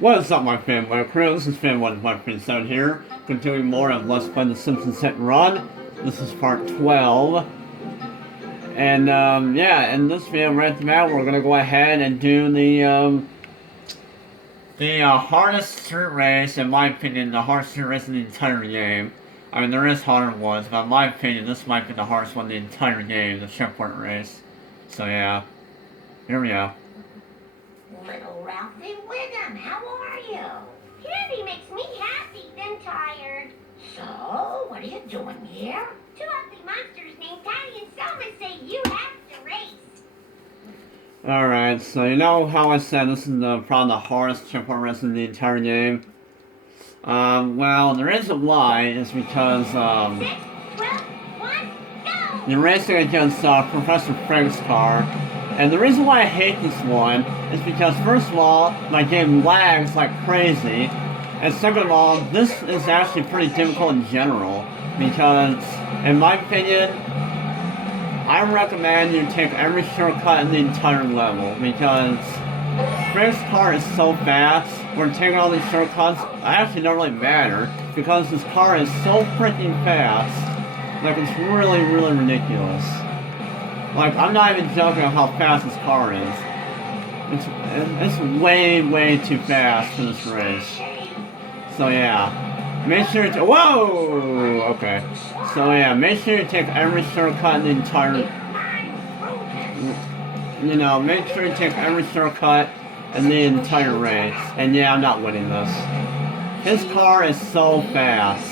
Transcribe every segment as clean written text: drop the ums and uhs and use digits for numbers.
What's up, my fanboy crew? This is Fanboy 537 here, continuing more of Let's Play the Simpsons Hit and Run. This is part 12. And, yeah, in this video right at the bat, we're gonna go ahead and do the hardest street race, in my opinion, the hardest street race in the entire game. I mean, there is harder ones, but in my opinion, this might be the hardest one in the entire game, the checkpoint race. So, yeah. Here we go. Little Ralphie Wiggum, how are you? Candy makes me happy, then tired. So, what are you doing here? Two ugly monsters named Tiny and Selma say you have to race. Alright, so you know how I said this is probably the hardest checkpoint race in the entire game? Well, the reason why is because, 6, 12, 1, go! you're racing against, Professor Frank's car. And the reason why I hate this one is because, first of all, my game lags like crazy. And second of all, this is actually pretty difficult in general. Because, in my opinion, I recommend you take every shortcut in the entire level. Because Frank's car is so fast, we're taking all these shortcuts, actually don't really matter. Because this car is so freaking fast, like it's really, really ridiculous. Like, I'm not even joking on how fast this car is. It's way, way too fast for this race. So yeah. Make sure to— whoa! Okay. So yeah, make sure you take every shortcut in the entire— you know, make sure you take every shortcut in the entire race. And yeah, I'm not winning this. His car is so fast.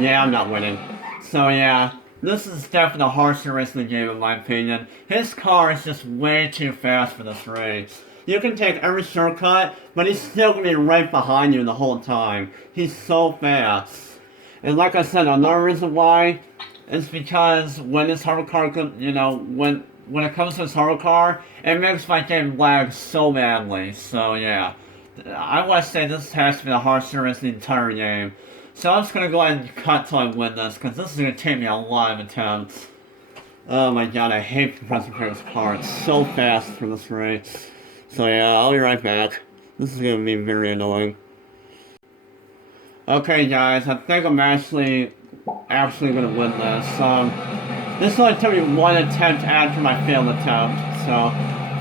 Yeah, I'm not winning. So yeah. This is definitely the hardest race in the game, in my opinion. His car is just way too fast for this race. You can take every shortcut, but he's still going to be right behind you the whole time. He's so fast. And like I said, another reason why is because when this hover car, you know, when it comes to this hover car, it makes my game lag so badly. So yeah, I want to say this has to be the hardest race in the entire game. So I'm just gonna go ahead and cut till I win this, because this is gonna take me a lot of attempts. Oh my god, I hate Professor Frank's car. It's so fast for this race. So yeah, I'll be right back. This is gonna be very annoying. Okay guys, I think I'm actually gonna win this. This only took me one attempt after my failed attempt, so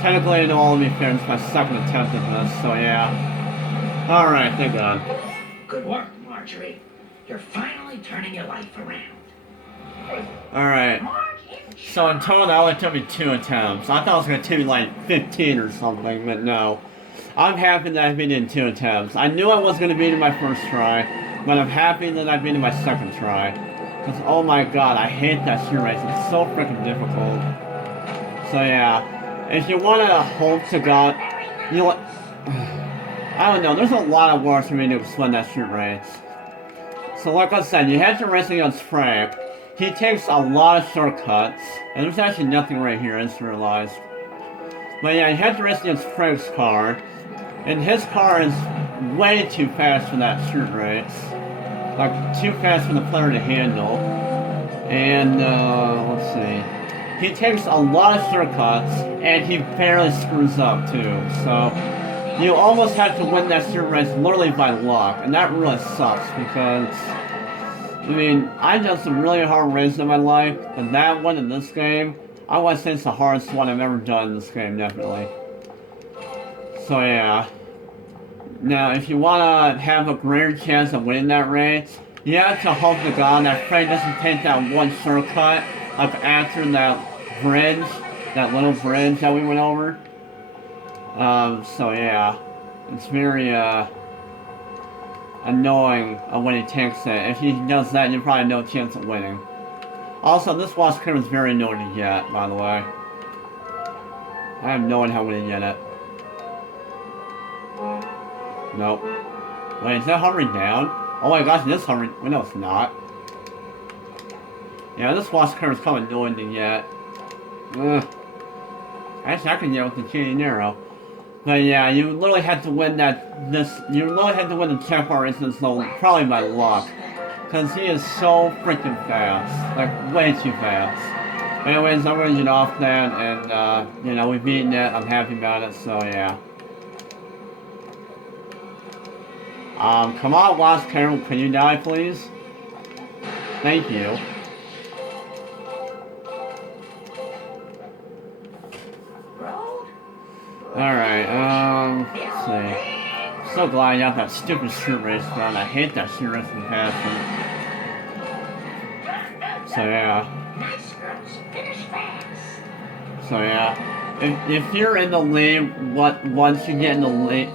technically it'll only be fair, it's my second attempt at this, so yeah. Alright, thank god. Good work, Marjorie. You're finally turning your life around. Alright. So in total, that only took me 2 attempts. I thought it was going to take me like 15 or something, but no. I'm happy that I beat it in 2 attempts. I knew I was going to beat it my first try, but I'm happy that I beat it my second try. Because, oh my god, I hate that street race. It's so freaking difficult. So yeah, if you want to hope to god, you know what? I don't know, there's a lot of words for me to explain that street race. So like I said, you have to race against Frank. He takes a lot of shortcuts, and there's actually nothing right here, I just realized. But yeah, you have to race against Frank's car, and his car is way too fast for that street race. Like, too fast for the player to handle. And, let's see. He takes a lot of shortcuts, and he barely screws up, too, so you almost have to win that street race literally by luck, and that really sucks because, I mean, I've done some really hard races in my life, and that one in this game, I want to say it's the hardest one I've ever done in this game, definitely. So yeah. Now, if you want to have a greater chance of winning that race, you have to hope to god that Frank doesn't take that one shortcut up after that bridge, that little bridge that we went over. So yeah, it's very, annoying when he takes it. If he does that, you probably have no chance of winning. Also, this boss cream is very annoying to get, by the way. I have no idea how to get it. Nope. Wait, is that hovering down? Oh my gosh, it is hovering. Wait, no, it's not. Yeah, this boss cream is kind of annoying to get. Ugh. Actually, I can get it with the chain arrow. But yeah, you literally had to win you literally had to win the checkpoint race in this level, probably by luck. Because he is so freaking fast. Like, way too fast. Anyways, I'm gonna get off that, and, you know, we've beaten it, I'm happy about it, so yeah. Come on, Lost Carol, can you die, please? Thank you. Alright, let's see. So glad I got that stupid street race done. I hate that street race in passion. So yeah. So yeah. If you're in the lead, once you get in the lead,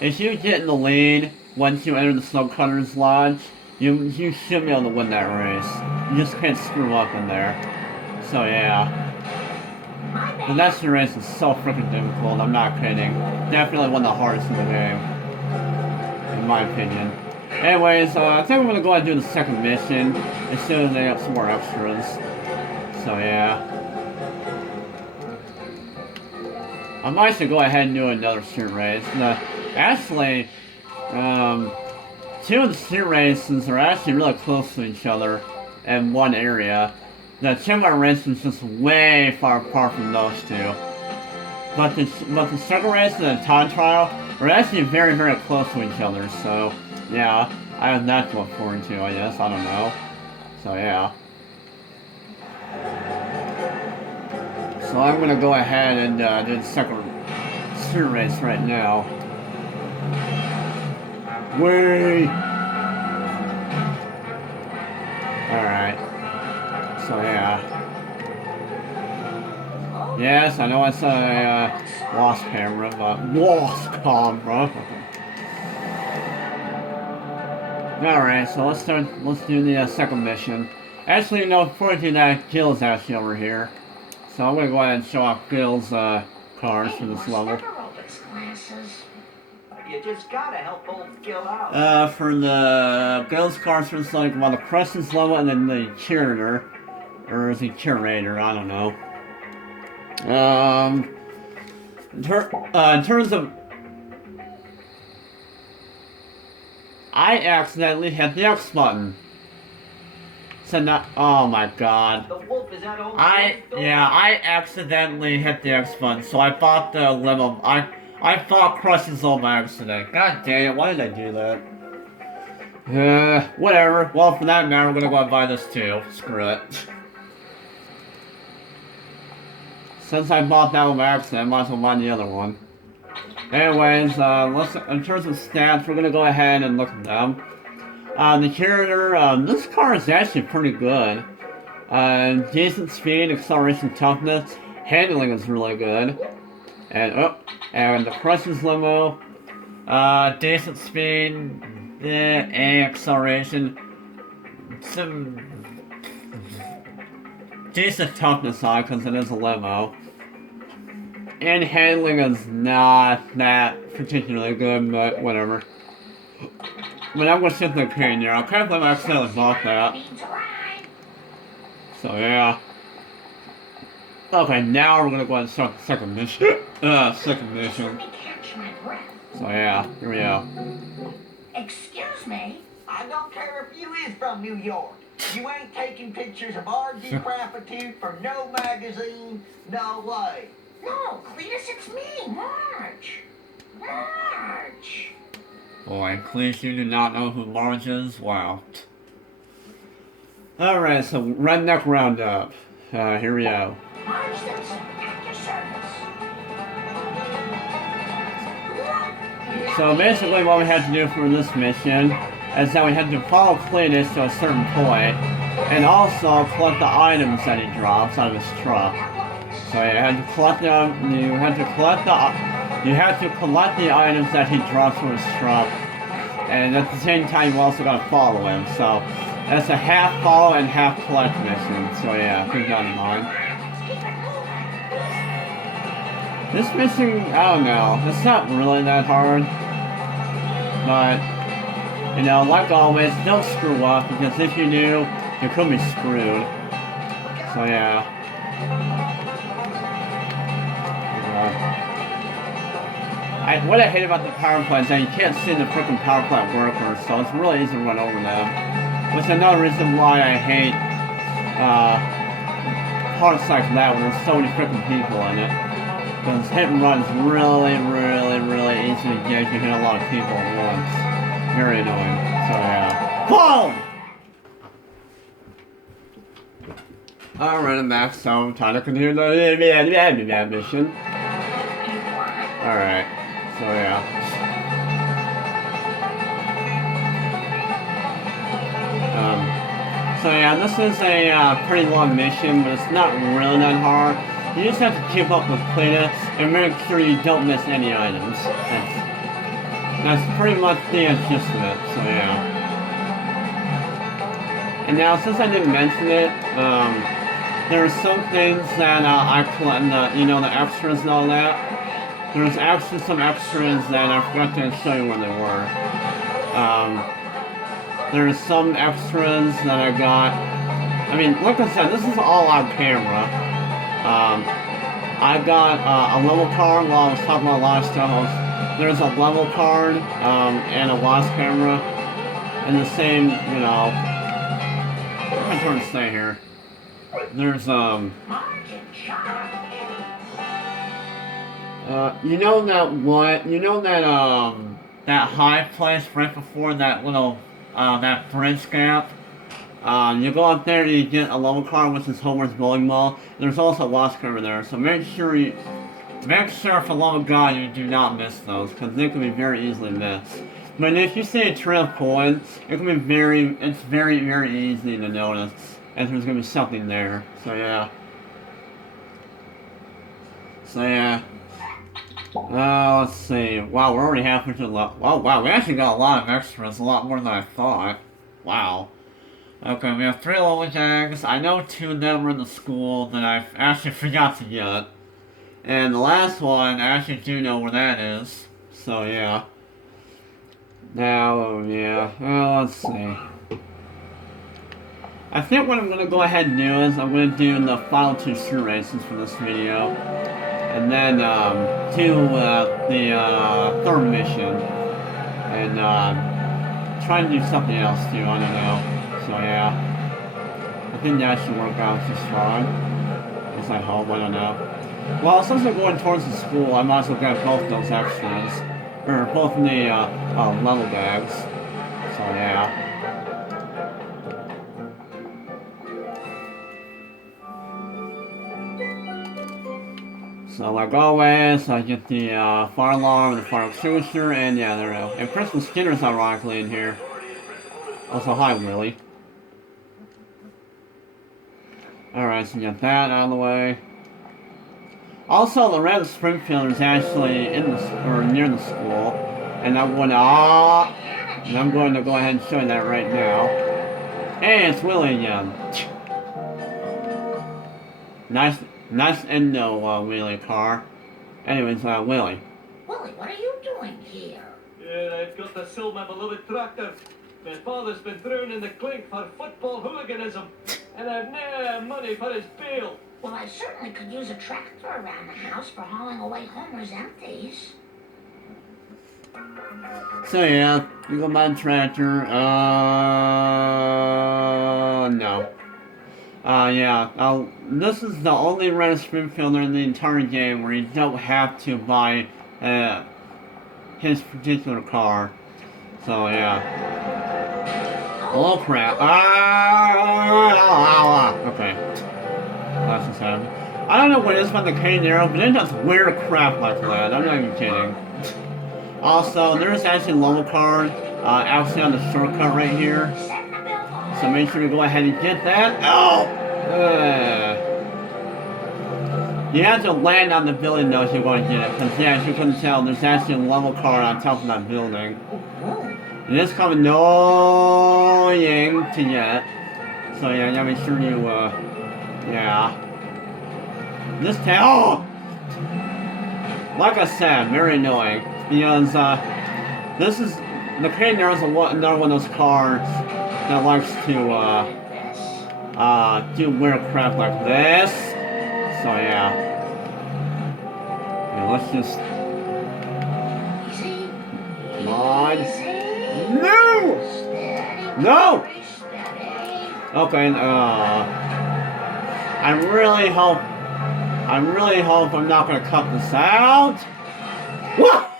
if you get in the lead once you enter the Snow Cutter's Lodge, you should be able to win that race. You just can't screw up in there. So yeah. The next race is so freaking difficult, I'm not kidding. Definitely one of the hardest in the game. In my opinion. Anyways, I think I'm gonna go ahead and do the second mission as soon as they have some more extras. So yeah. I might should go ahead and do another street race. Actually, two of the street races are actually really close to each other in one area. The Timber race is just way far apart from those two. But the second race and the time trial are actually very, very close to each other, so yeah, I have that to look forward to, I guess, I don't know. So yeah. So I'm gonna go ahead and do the second street race right now. Whee! Alright. So yeah. Yes, I know I said I lost camera, but lost camera. Alright, so let's do the second mission. Actually, no, before I do that, Gil's actually over here. So I'm gonna go ahead and show off Gil's cars for this level. You just gotta help old Gil out. For the Gil's cars for this level, well, the Crescent's level and then the Curator. Or is he Curator? I don't know. In terms of... I accidentally hit the X button. So not... Oh my god. The wolf is at old I accidentally hit the X button, so I bought the limo. I bought Crush's Soul by accident. God dang it, why did I do that? Whatever. Well, for that matter, we're gonna go and buy this too. Screw it. Since I bought that one by accident, I might as well buy the other one. Anyways, in terms of stats, we're gonna go ahead and look at them. The Curator, this car is actually pretty good. Decent speed, acceleration, toughness, handling is really good. And the Crush's limo, decent speed, acceleration, some decent toughness on because it is a limo. And handling is not that particularly good, but whatever. But I'm gonna sit the opinion here. I can't believe I accidentally bought that. So yeah. Okay, now we're gonna go ahead and start the second mission. Second mission. So yeah, here we go. Excuse me? I don't care if you is from New York. You ain't taking pictures of our decrepitude for no magazine, no way. No, Cletus, it's me, Marge. Marge. Boy, Cletus, you do not know who Marge is? Wow. Alright, so Redneck Roundup. Here we go. Marge Simpson, at your service. So basically what we had to do for this mission is that we had to follow Cletus to a certain point and also collect the items that he drops out of his truck. So you had to collect them, you had to collect the items that he drops from his truck, and at the same time you also gotta follow him. So that's a half follow and half collect mission. So yeah, keep that in mind. This mission, I don't know, it's not really that hard, but you know, like always, don't screw up because if you do, you could be screwed. So yeah. What I hate about the power plant is that you can't see the freaking power plant workers, so it's really easy to run over them. Which is another reason why I hate parts like that when there's so many freaking people in it. Because hit and run is really, really, really easy to get if you hit a lot of people at once. Very annoying. So yeah. Boom! Alright, I'm back, so I'm trying to continue the mission. Alright, so yeah. So yeah, this is a pretty long mission, but it's not really that hard. You just have to keep up with Cletus and make sure you don't miss any items. That's pretty much the gist of it, so yeah. And now, since I didn't mention it, there are some things that I collect, you know, the extras and all that. There's actually some extras that I forgot to show you where they were. There's some extras that I got. I mean, like I said, this is all on camera. I got a level card while I was talking about a lot of stuff. There's a level card and a lost camera. And the same, you know. I'm trying to say here. There's you know that what? You know that that high place right before that little that bridge gap? You go up there and you get a level card, which is Homer's bowling ball. There's also a lost cover there, so make sure for the love of God you do not miss those, because they can be very easily missed. But if you see a trail of coins, it's very easy to notice, and there's gonna be something there. So yeah. Let's see. Wow, we're already halfway through the level. Oh wow, we actually got a lot of extras, a lot more than I thought. Wow. Okay, we have 3 level tags. I know 2 of them are in the school that I actually forgot to get. And the last one, I actually do know where that is. So yeah. Now, yeah. Well, let's see. I think what I'm going to go ahead and do is I'm going to do the final 2 street races for this video. And then do the 3rd mission. And try to do something else too, I don't know. So yeah. I think that should work out just fine. At least I hope, I don't know. Well, since I'm going towards the school, I might as well get both those extras. Or both of the level bags. So yeah. So like always, I get the fire alarm and the fire extinguisher, and yeah, there we go. And Crystal Skinner's ironically in here. Also, hi Willie. Alright, so get that out of the way. Also, the red Springfield is actually in the or near the school, and I'm going to go ahead and show you that right now. Hey, it's Willie again. Nice endo wheelie car. Anyways, Willie. Willie, what are you doing here? Yeah, I've got to sell my beloved tractor. My father's been thrown in the clink for football hooliganism, and I've no money for his bail. Well, I certainly could use a tractor around the house for hauling away Homer's empties. So yeah, you go buy a tractor. No. Yeah. This is the only red Springfielder in the entire game where you don't have to buy his particular car. So yeah. Oh crap! Okay. That's what's happening. I don't know what it is about the cane arrow, but it does weird crap like that. I'm not even kidding. Also, there's actually a level card actually on the shortcut right here. So make sure to go ahead and get that. Oh! You have to land on the building though if you want to get it. Because yeah, as you couldn't tell, there's actually a level card on top of that building. It is kind of annoying to get. So yeah, you gotta make sure you, yeah. This town, like I said, very annoying. Because, this is, the cane there is another one of those cars that likes to, do weird crap like this. So yeah. Yeah, let's just, come on. No! No! Okay, I really hope I'm not gonna cut this out. What?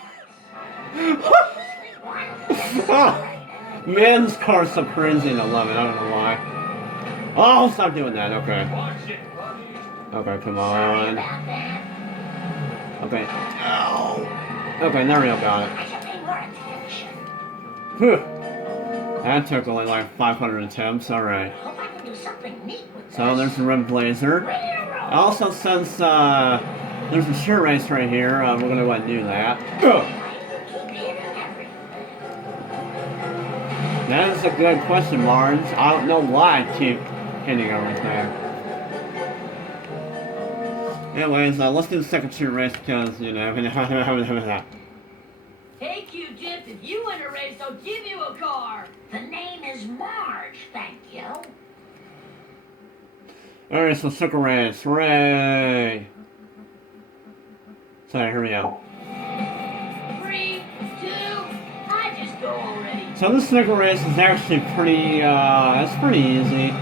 Men's car surprising in 11. I don't know why. Oh, stop doing that. Okay. Okay, come on. Okay. Ow. Okay, there we go. Got it. I should pay more attention. Whew. That took only like 500 attempts. Alright. Hope I can do something neat with this. So there's the red blazer. Also, since there's a shirt race right here, we're gonna go ahead and do that. Why do you keep hitting everything? That is a good question, Barnes. I don't know why I keep hitting everything. Anyways, let's do the second shirt race because, you know, Hey, Q-Tip, if you win a race, I'll give you a car. The name is Marge, thank you. Alright, so circle race. Hooray! So here we go. 3, 2, I just go already. So this circle race is actually pretty, it's pretty easy.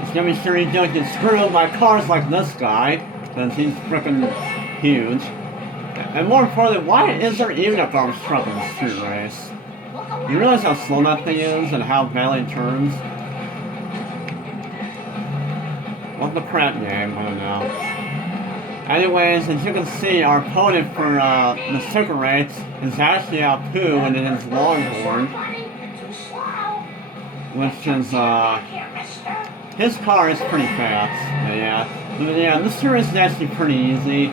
Just gonna be sure you don't get screwed by cars like this guy, since he's freaking huge. And more importantly, why is there even a garbage truck in this street race? You realize how slow that thing is and how badly it turns? What the crap game? I don't know. Anyways, as you can see, our opponent for the circle race is actually Apu and it is Longhorn, which is his car is pretty fast. Yeah, but yeah, this race is actually pretty easy.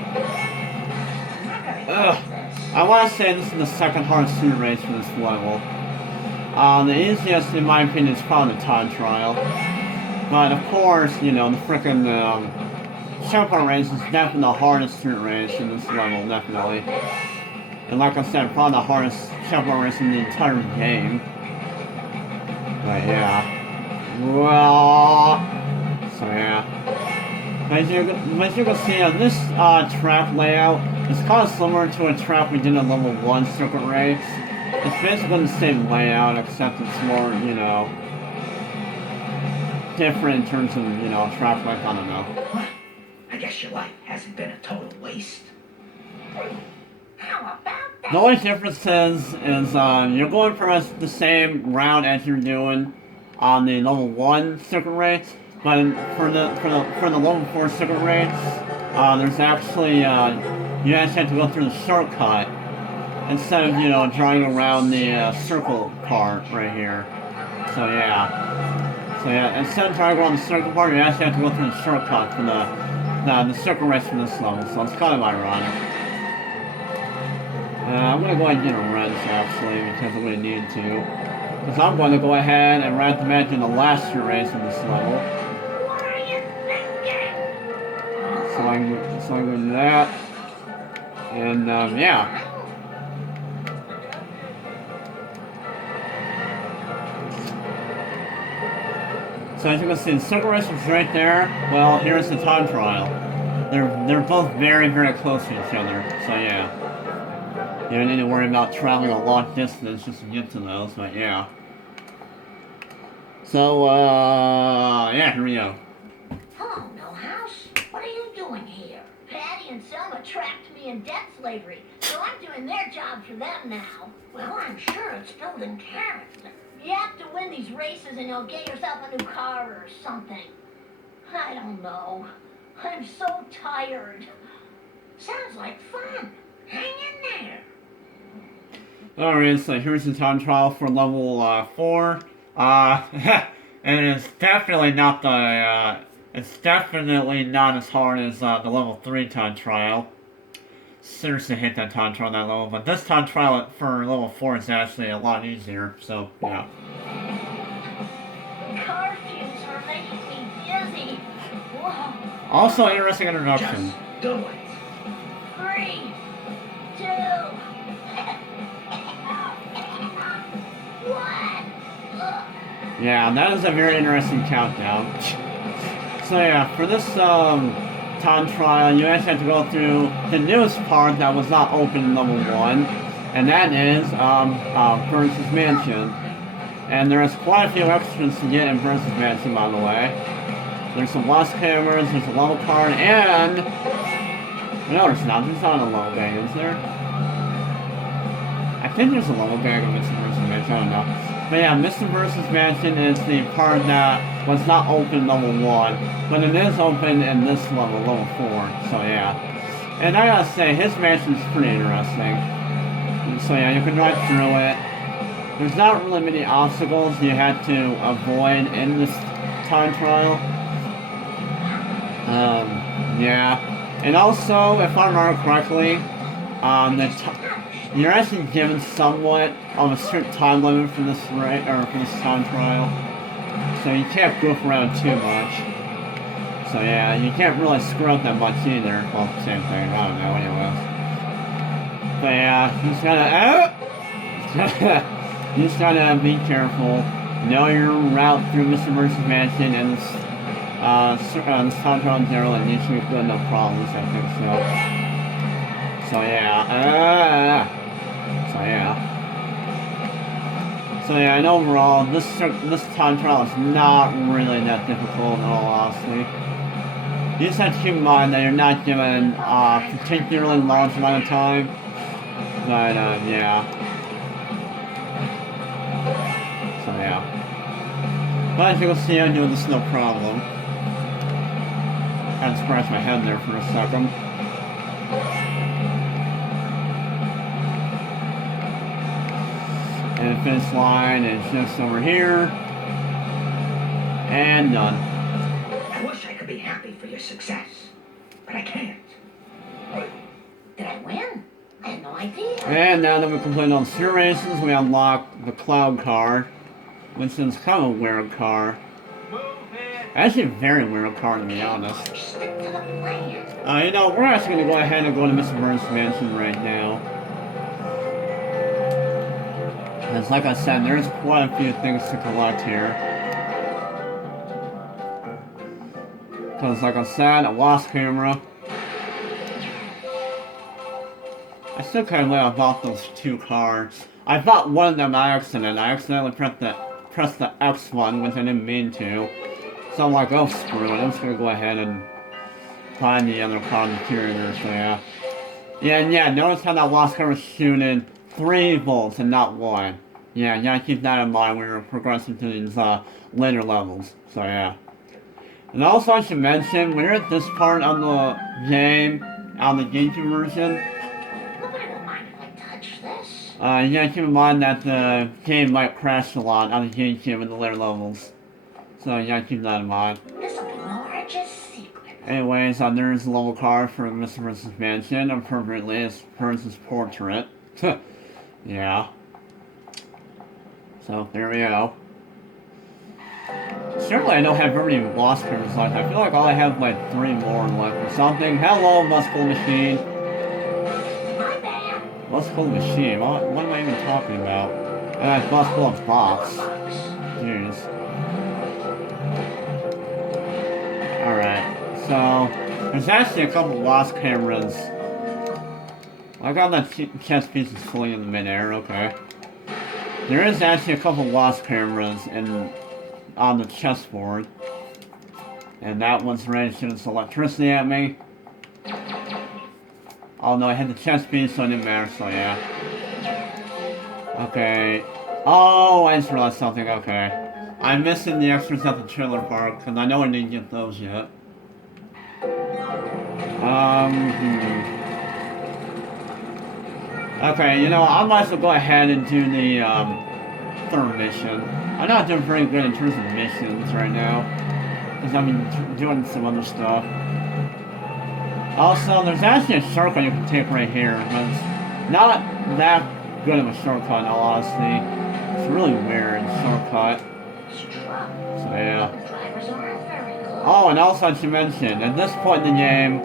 I want to say this is the second hardest street race for this level. The easiest, in my opinion, is probably the time trial. But of course, you know, the frickin' Shepherd race is definitely the hardest street race in this level, definitely. And like I said, probably the hardest Shepherd race in the entire game. But yeah. Well, so yeah. As you can see on this track layout, it's kind of similar to a track we did in level 1 circuit race. It's basically the same layout, except it's more, you know, different in terms of, you know, track like, I don't know. I guess your life hasn't been a total waste. How about that? The only difference is you're going for the same route as you're doing on the level 1 circuit race, but for the level 4 circuit race, there's actually you actually have to go through the shortcut instead of, you know, driving around the circle part right here. So yeah, instead of driving around the circle part, you actually have to go through the shortcut for the circle race for this level. So it's kind of ironic. I'm gonna go ahead and get a wrench actually because I'm gonna need to. Because I'm going to go ahead and ride the match in the last year race in this level. What are you thinking? So I'm going to do that. And yeah. So as you can see, the circle race is right there. Well, here's the time trial. They're both very, very close to each other. So yeah. You don't need to worry about traveling a long distance just to get to those, but yeah. So, yeah, here we go. Hello, Millhouse. What are you doing here? Patty and Selma trapped me in debt slavery, so I'm doing their job for them now. Well, I'm sure it's building character. You have to win these races and you'll get yourself a new car or something. I don't know. I'm so tired. Sounds like fun. Hang in there. Alright, so here's the time trial for level 4. And it's definitely not it's definitely not as hard as the level 3 time trial. Seriously hate that time trial on that level, but this time trial for level 4 is actually a lot easier, so yeah. Car fumes are making me dizzy. Whoa. Also, interesting introduction. Just do it. 3, 2. What? Yeah, that is a very interesting countdown. So yeah, for this time trial, you actually have to go through the newest part that was not open in level 1, and that is Burns' Mansion. And there's quite a few extras to get in Burns' Mansion, by the way. There's some lost cameras, there's a level card, and no, there's not. There's not a level bag, is there? I think there's a level bag on this Burns' Mansion. I don't know. But yeah, Mr. Versus Mansion is the part that was not open level 1, but it is open in this level, level 4, so yeah. And I gotta say, his mansion's pretty interesting. So yeah, you can drive through it. There's not really many obstacles you have to avoid in this time trial. Yeah. And also, if I remember correctly, you're actually given somewhat of a strict time limit for this for this time trial. So you can't goof around too much. So yeah, you can't really screw up that much either. Well, same thing, I don't know, anyways. But yeah, you just gotta be careful. Know your route through Mr. Versus Mansion and this time trial in general, and you should be good, no problems, I think so. So yeah, and overall, this time trial is not really that difficult in all honesty. You just have to keep in mind that you're not given a particularly large amount of time, but yeah. So yeah. But as you can see, I'm doing this no problem. I had to scratch my head there for a second. And the finish line is just over here. And done. I wish I could be happy for your success, but I can't. Did I win? I had no idea. And now that we've completed all the sewer races, we unlock the cloud car, which is kind of a weird car. Actually, a very weird car, to be honest. Stick to the plan. You know, we're actually going to go ahead and go to Mr. Burns' mansion right now. Because, like I said, there's quite a few things to collect here. Because, like I said, a lost camera. I still kind of glad I bought those two cars. I bought one of them by accident. I accidentally pressed the X one, which I didn't mean to. So I'm like, oh screw it, I'm just gonna go ahead and find the other car interior, so yeah. Yeah, notice how that lost camera is shooting 3 volts and not 1. Yeah, you gotta keep that in mind when you're progressing through these later levels, so yeah. And also I should mention, we're at this part of the game, on the GameCube version. Nobody will mind if I touch this. You gotta keep in mind that the game might crash a lot on the GameCube in the later levels. So you gotta keep that in mind. This'll be Marge's secret. Anyways, there's a level card for Mr. Versus Mansion, appropriately as Versus Portrait. Yeah. So, there we go. Certainly I don't have very many lost cameras left. I feel like all I have like 3 more left or something. Hello, Muscle Machine. My bad. Muscle Machine? What am I even talking about? It's Muscle Box. Jeez. Alright, so there's actually a couple lost cameras. I got that chess piece is fully in the midair, okay. There is actually a couple lost cameras on the chessboard. And that one's ready to shoot its electricity at me. Oh no, I hit the chess piece, so it didn't matter, so yeah. Okay. Oh, I just realized something, okay. I'm missing the extras at the trailer park, because I know I didn't get those yet. Okay, you know, I might as well go ahead and do the, 3rd mission. I'm not doing very good in terms of missions right now, because I'm doing some other stuff. Also, there's actually a shortcut you can take right here, but it's not that good of a shortcut in all honesty. It's a really weird shortcut. So yeah. Oh, and also I should mention, at this point in the game,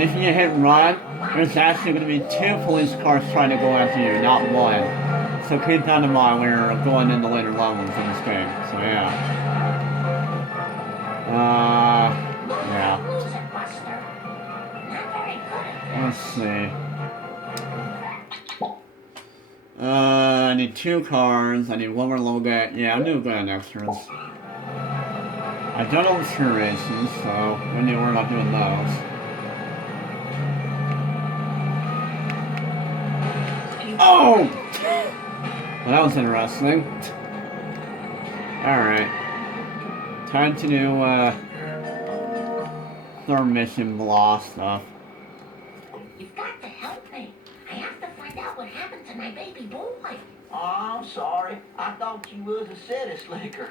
if you hit run, there's actually going to be 2 police cars trying to go after you, not 1. So keep that in mind when you're going into later levels in this game. So yeah. Yeah. Let's see. I need 2 cars, I need 1 more logo. Yeah, I'm doing good on extras. I've done all the true races, so we need to worry about doing those. Oh! Well, that was interesting. Alright. Time to do, third mission blah stuff. You've got to help me. I have to find out what happened to my baby boy. Oh, I'm sorry. I thought you was a city slicker.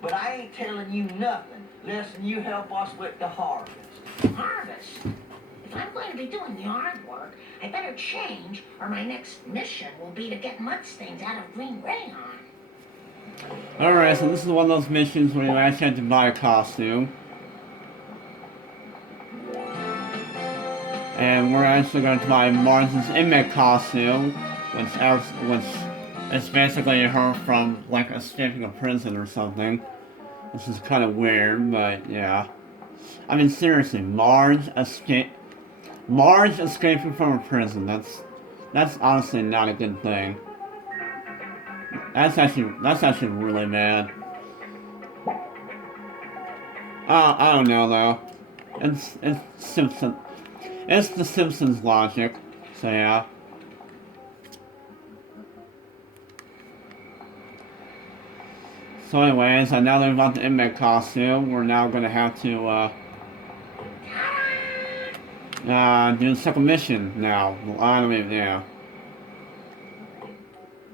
But I ain't telling you nothing less than you help us with the harvest. Harvest? If I'm going to be doing yard work, I better change, or my next mission will be to get mud stains out of green rayon. Alright, so this is one of those missions where you actually have to buy a costume. And we're actually going to buy Martin's inmate costume, which is basically her from, like, escaping a prison or something. This is kind of weird, but yeah. I mean, seriously, Marge escaping from a prison, that's honestly not a good thing. That's actually really bad. I don't know though. It's the Simpsons logic. So yeah. So anyways, now that we've got the inmate costume, we're now gonna have to do the second mission now. I mean, yeah.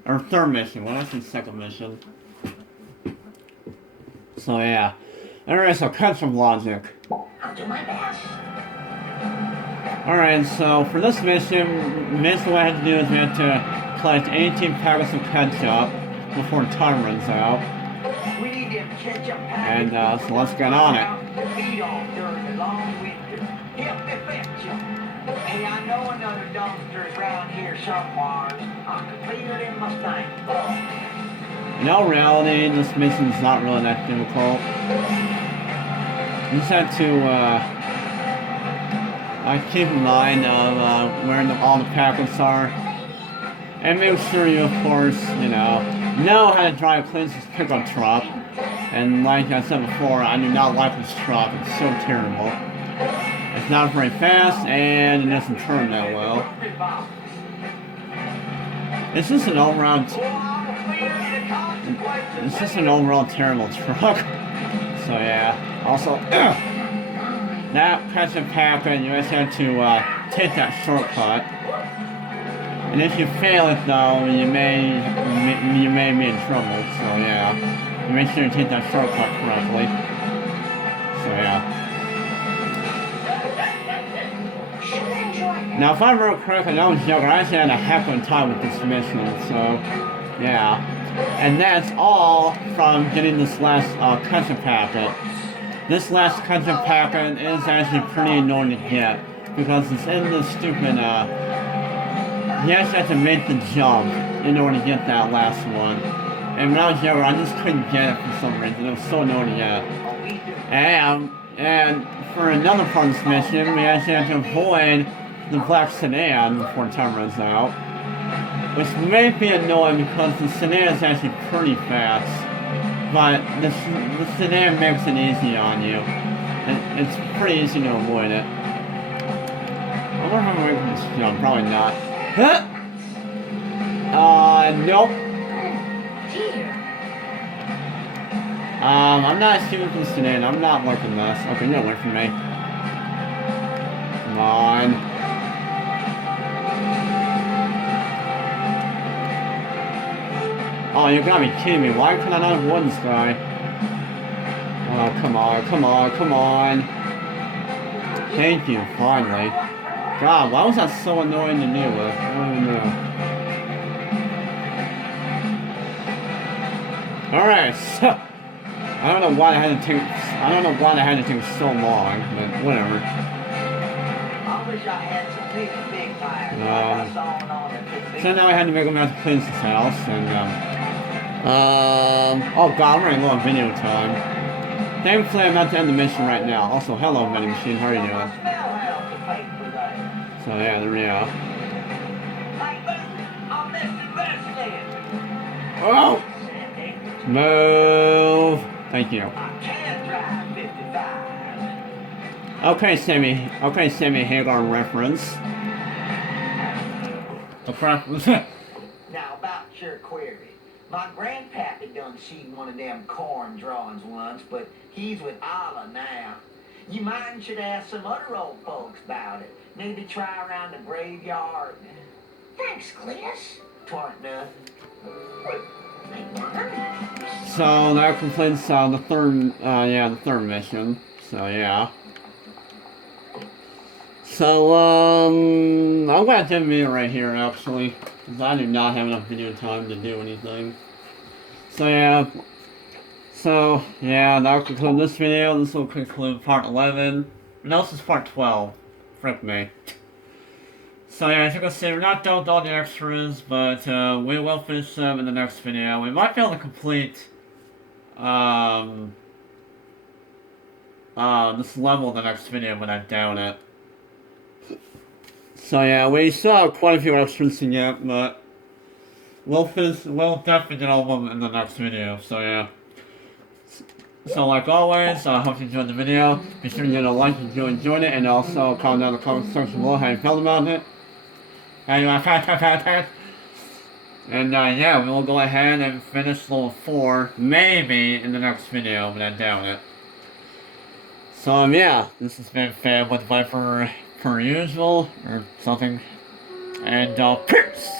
Or third mission. Well, that's the second mission. So yeah. Alright, so custom logic. I'll do my best. Alright, so for this mission, basically what I have to do is we have to collect 18 packets of ketchup before time runs out. We need them ketchup And packets so let's get on it. to feed on during the long winter. Help me fetch 'em. Hey, I know another dumpster is around here somewhere. I can feel it in my stank bag. In all reality, this mission's not really that difficult. You just have to keep in mind of where all the packets are. And make sure you, of course, know how to drive Cletus' pickup truck. And like I said before, I do not like this truck. It's so terrible. It's not very fast, and it doesn't turn that well. It's just an all-around terrible truck. So yeah. Also, that ketchup packet, you just have to take that shortcut. And if you fail it though, you may be in trouble. So yeah, make sure you take that shortcut correctly. So yeah. Now, if I remember correctly, when I was younger, I actually had a heck of a time with this mission, so, yeah. And that's all from getting this last ketchup packet. This last ketchup packet is actually pretty annoying to get, because it's in this stupid, you actually have to make the jump in order to get that last one. And when I was younger, I just couldn't get it for some reason. It was so annoying to get. And for another part of this mission, we actually have to avoid the black sedan before time runs out. Which may be annoying because the sedan is actually pretty fast. But the sedan makes it easy on you. It's pretty easy to avoid it. I wonder if I'm making this jump. Probably not. Nope. I'm not shooting for the sedan. I'm not liking this. Okay, get away from me. Come on. Oh, you gotta be kidding me. Why can I not avoid this guy? Oh, come on, come on, come on. Thank you, finally. God, why was that so annoying to deal with? I don't even know. Alright, so I don't know why I had to take so long, but whatever. I wish I had some big tires like I saw on the TV. So now I had to make them out to Cletus' house, and oh god, I'm running low on video time. Thankfully, I'm about to end the mission right now. Also, hello, vending machine, how are you doing? So yeah, there we are. Oh! Move! Thank you. Okay, Sammy Hagar reference. The crap was Now about fix your query. My grandpappy done seen one of them corn drawings once, but he's with Allah now. You might and should ask some other old folks about it. Maybe try around the graveyard. Thanks, Cletus. Twarn't nothing. So that completes the third mission. So yeah. So I'm gonna end the video right here actually, because I do not have enough video time to do anything. So yeah. So yeah, that'll conclude this video. This will conclude part 11. No, this is part 12. Frick me. So yeah, as you can see, we're not done with all the extras, but we will finish them in the next video. We might be able to complete this level in the next video, but I doubt it. So yeah, we still have quite a few extras to get, but we'll definitely get all of them in the next video. So yeah. So like always, I hope you enjoyed the video. Be sure to give it a like if you enjoyed it, and also comment down in the comment section below how you felt about it. And yeah, we will go ahead and finish level 4, maybe in the next video, but I doubt it. So yeah, this has been Fanboy per usual, or something. And peace!